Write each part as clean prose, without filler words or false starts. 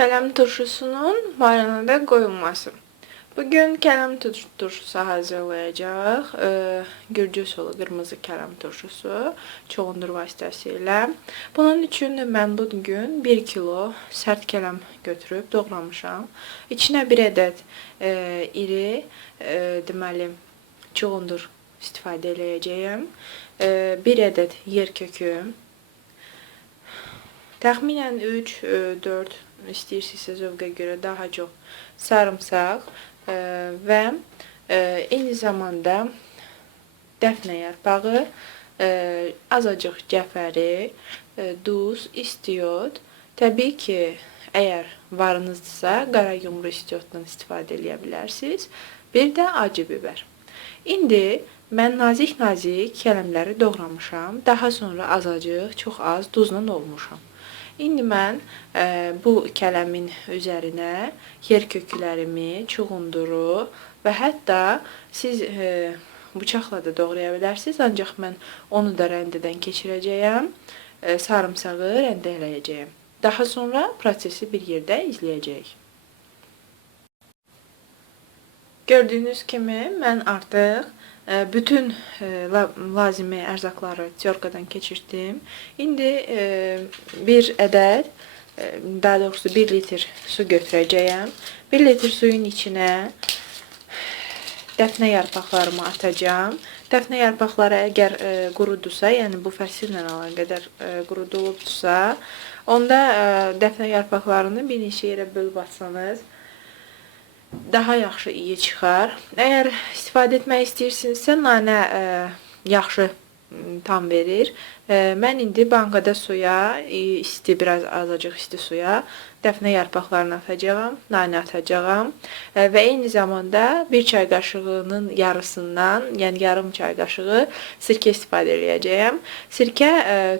Kələm turşusunun marinada qoyulması. Bugün kələm turşusu hazırlayacağıq. Gürcü sulu qırmızı kələm turşusu çoğundur vasitəsilə. Bunun üçün mən bugün 1 kilo sərt kələm götürüb doğramışam. İçinə 1 ədəd iri, deməli, çoğundur istifadə edəcəyəm. 1 ədəd yer kökü, təxminən 3-4 istəyirsinizsə zövqə görə daha çox sarımsaq və eyni zamanda dəfnə yarpağı, azacıq cəfəri, duz, istiot. Təbii ki, əgər varınızdırsa qara yumru istiotdan istifadə edə bilərsiniz. Bir də acı biber. İndi mən nazik-nazik kələmləri doğramışam. Daha sonra azacıq, çox az duzla olmuşam. İndi mən bu kələmin üzərinə yer köklərimi, çuğunduru və hətta siz bıçaqla da doğraya bilərsiniz. Ancaq mən onu da rəndədən keçirəcəyəm, sarımsağı rəndələyəcəyəm. Daha sonra prosesi bir yerdə izləyəcəyik. Gördüyünüz kimi mən artıq bütün lazımi ərzaqları tyorkadan keçirdim. İndi bir ədəd, daha doğrusu 1 litr su götürəcəyəm. 1 litr suyun içinə dəfnə yarpaqlarımı atacağım. Dəfnə yarpaqları əgər qurudursa, yəni bu fəsillə əlaqədar qurudu olubdursa, onda dəfnə yarpaqlarını bir neçə yerə bölüb atsanız daha yaxşı iyi çıxar. Əgər istifadə etmək istəyirsinizsə, nanə yaxşı tam verir. Mən indi bankada suya, biraz azacıq isti suya dəfnə yarpaqlarını atacağam, nanə atacağam və eyni zamanda 1 çay qaşığının yarısından, yəni yarım çay qaşığı sirkə istifadə edəcəyəm. Sirkə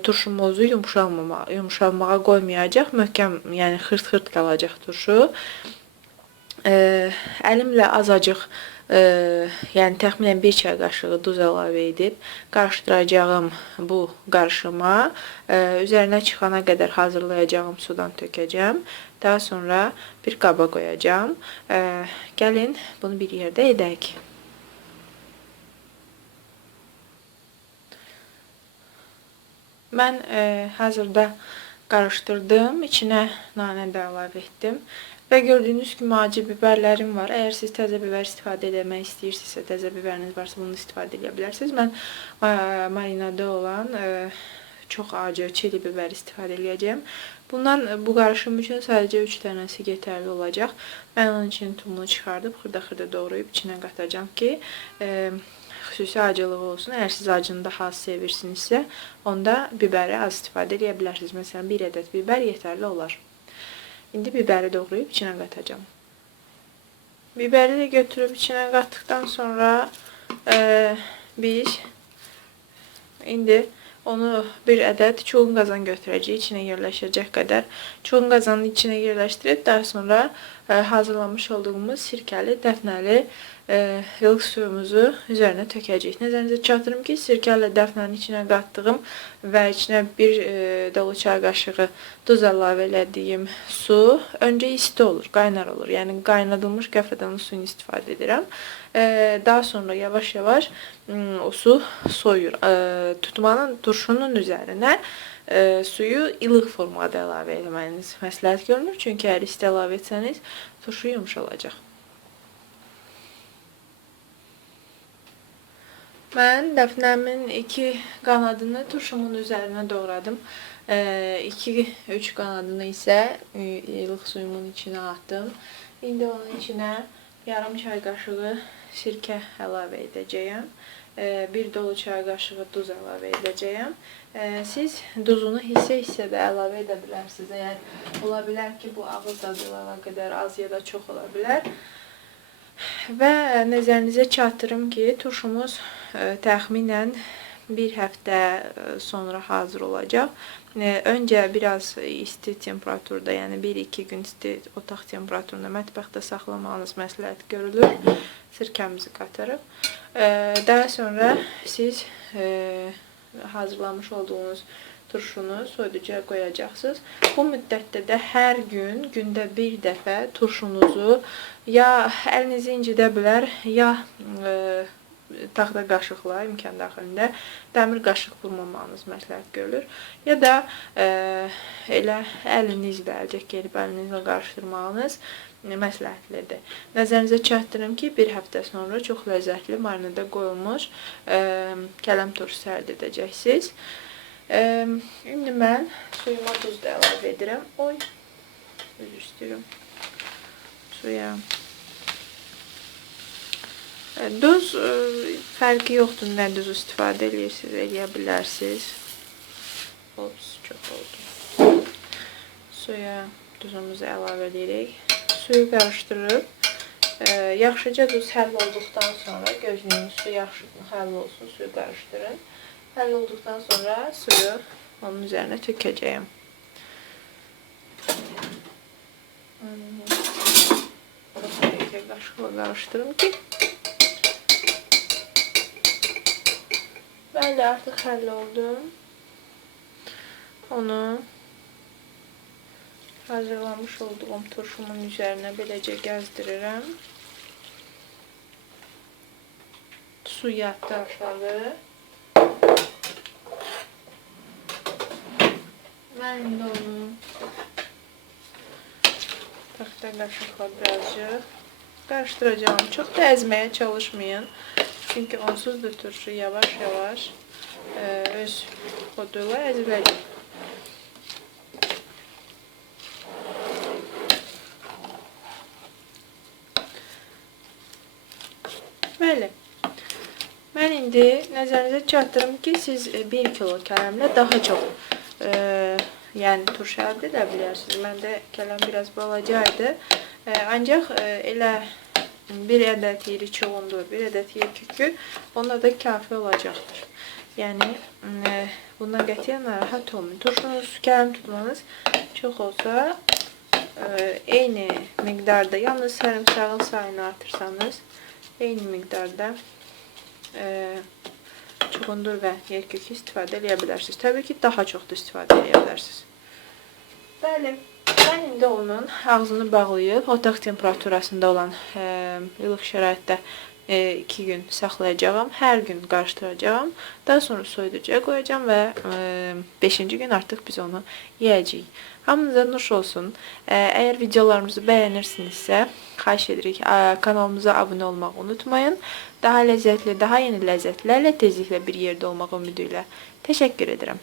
turşumuzu yumşalmağa qoymayacaq, möhkəm, yəni xırt-xırt qalacaq turşu. Əlimlə azacıq, yəni təxminən 1 çay qaşığı duz əlavə edib qarışdıracağım bu qarışıma üzərinə çıxana qədər hazırlayacağım sudan tökəcəm. Daha sonra bir qaba qoyacağım. Gəlin bunu bir yerdə edək. Mən hazırda qarışdırdım, içinə nanə də əlavə etdim. Və gördüyünüz kimi acı biberlərim var. Əgər siz təzə biber istifadə etmək istəyirsinizsə, təzə biberiniz varsa bunu istifadə edə bilərsiniz. Mən marinada olan çox acı çili biber istifadə edəcəyəm. Bundan bu qarışım üçün sadəcə 3 dənəsi yetərli olacaq. Mən onun için tumunu çıxardıb xırda-xırda doğrayıb içinə qatacağam ki, xüsusi acılığı olsun. Əgər siz acını daha az sevirsinizsə, onda biberi az istifadə edə bilərsiniz. Məsələn, 1 ədəd biber yetərli olar. İndi biberi doğrayıb içinə qatacağım. Biberi də götürüb içinə qatdıqdan sonra biz indi onu bir ədəd çuğun qazan götürəcəyik. İçinə yerləşəcək qədər çuğun qazanın içinə yerləşdirib daha sonra hazırlamış olduğumuz sirkəli, dəfnəli ilıq suyumuzu üzərinə tökəcəyik. Nəzərinizə çatdırım ki, sirkəli dəfnənin içinə qatdığım və içinə 1 dolu çay qaşığı duz əlavə elədiyim su öncə isti olur, qaynar olur. Yəni qaynadılmış qəfədanın suyunu istifadə edirəm. Daha sonra yavaş-yavaş o su soyur. Tutmanın, turşunun üzərinə suyu ilıq formada əlavə etməyiniz məsləhət görünür. Çünki əgər isti əlavə etsəniz, turşu yumşalacaq. Mən dəfnəmin 2 qanadını turşumun üzərinə doğradım. 2-3 qanadını isə ilıq suyumun içinə atdım. İndi onun içinə yarım çay qaşığı sirkə əlavə edəcəyəm. 1 dolu çay qaşığı duz əlavə edəcəyəm. Siz duzunu hissə-hissə də əlavə edə bilərsiniz. Əgər ola bilər ki, bu ağız dadı ilə əlaqədar az ya da çox ola bilər. Və nəzərinizə çatdırım ki, turşumuz təxminən 1 həftə sonra hazır olacaq. Öncə biraz isti temperaturda, yəni 1-2 gün isti otaq temperaturunda mətbəxdə saxlamağınız məsləhət görülür. Sirkəmizi qatırıq. Daha sonra siz hazırlamış olduğunuz turşunu soyuducuya qoyacaqsınız. Bu müddətdə də hər gün, gündə bir dəfə turşunuzu ya əlinizi incidə bilər, ya taxta qaşıqla imkan daxilində dəmir qaşıq vurmamağınız məsləhət görülür. Ya da elə əlinizlə, əlcək gelib əlinizlə qarışdırmağınız məsləhətlidir. Nəzərinizə çatdırım ki, bir həftə sonra çox ləzzətli marinada qoyulmuş kələm turşusu əldə edəcəksiniz. İndi mən suyuma duz da əlavə edirəm. Üzr istəyirəm. Suya. Duz fərqi yoxdur, nə duz istifadə edirsiniz, eləyə bilərsiniz. Ops, çox oldu. Suya duzumuzu əlavə edirik. Suyu qarışdırıb, yaxşıca duz həll olduqdan sonra, gözləyin, su yaxşı həll olsun, suyu qarışdırın. Həll olduqdan sonra suyu onun üzərinə tökəcəyim. Qaşıqla qarışdırım ki, bəli, artıq həll oldum. Onu hazırlamış olduğum turşumun üzərinə beləcə gəzdirirəm. Su yatdı aşağı. Mən indi onu taxta qaşıqla birazcık qarışdıracağım. Çox da əzməyə çalışmayın. Çünki onsuz da turşu yavaş-yavaş öz xoduyla əziləcək. Bəli. Mən indi nəzərinizə çatdırım ki, siz 1 kilo kələmlə daha çox yəni turşu əldə edə bilərsiniz. Məndə kələm biraz balacaydı. Ancaq elə bir ədəd yeri çoğundur, bir ədəd yer kükü ona da kafi olacaqdır. Yəni bundan qətiyyən narahat olmayın. Turşunuz, kələm tutmanız çox olsa eyni miqdarda, yalnız sarımsağın sayını artırsanız eyni miqdarda çuğundur və yer kökü istifadə edə bilərsiniz. Təbii ki, daha çox da istifadə edə bilərsiniz. Bəli, mən indi onun ağzını bağlayıb, otaq temperaturasında olan ilıq şəraitdə 2 gün saxlayacağım. Hər gün qarışdıracağım. Daha sonra soyuducuya qoyacağım və 5-ci gün artıq biz onu yeyəcəyik. Hamınıza nuş olsun. Əgər videolarımızı bəyənirsinizsə, xahiş edirik, kanalımıza abunə olmağı unutmayın. Daha ləzzətli, daha yeni ləzzətlərlə tezliklə bir yerdə olmaq ümidi ilə təşəkkür edirəm.